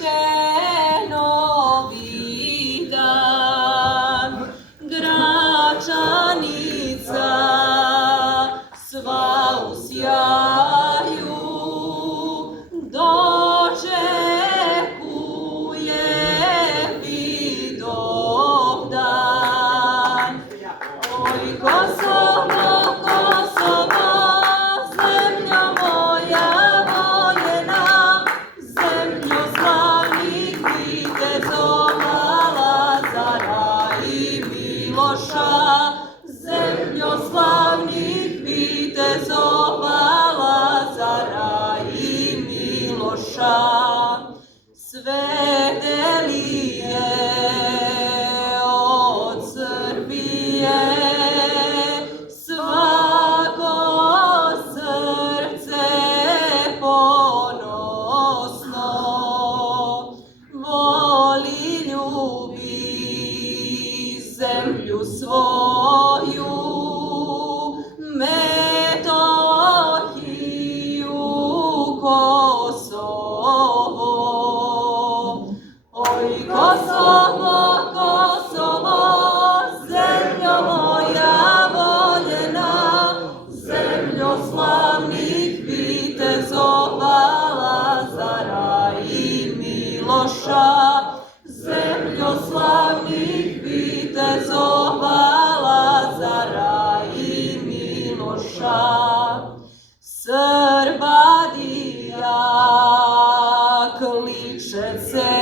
će novi dan, Gračanica sva u sjaju dočekuje Vidovdan. Oj, Kosovo, Kosovo, zemljo moja voljena, zemljo slavnih vitezova Lazara i Miloša, zemljo slavnih vitezova Lazara i Miloša. Sve delije od Srbije, svako srce ponosno voli, ljubi zemlju svoju, Metohiju, Kosovo. Oj, Kosovo, Kosovo, zemljo moja voljena, zemljo slavnih vitezova Lazara i Miloša, zemljo slavnih vitezova Lazara i Miloša. Srba dijak liče se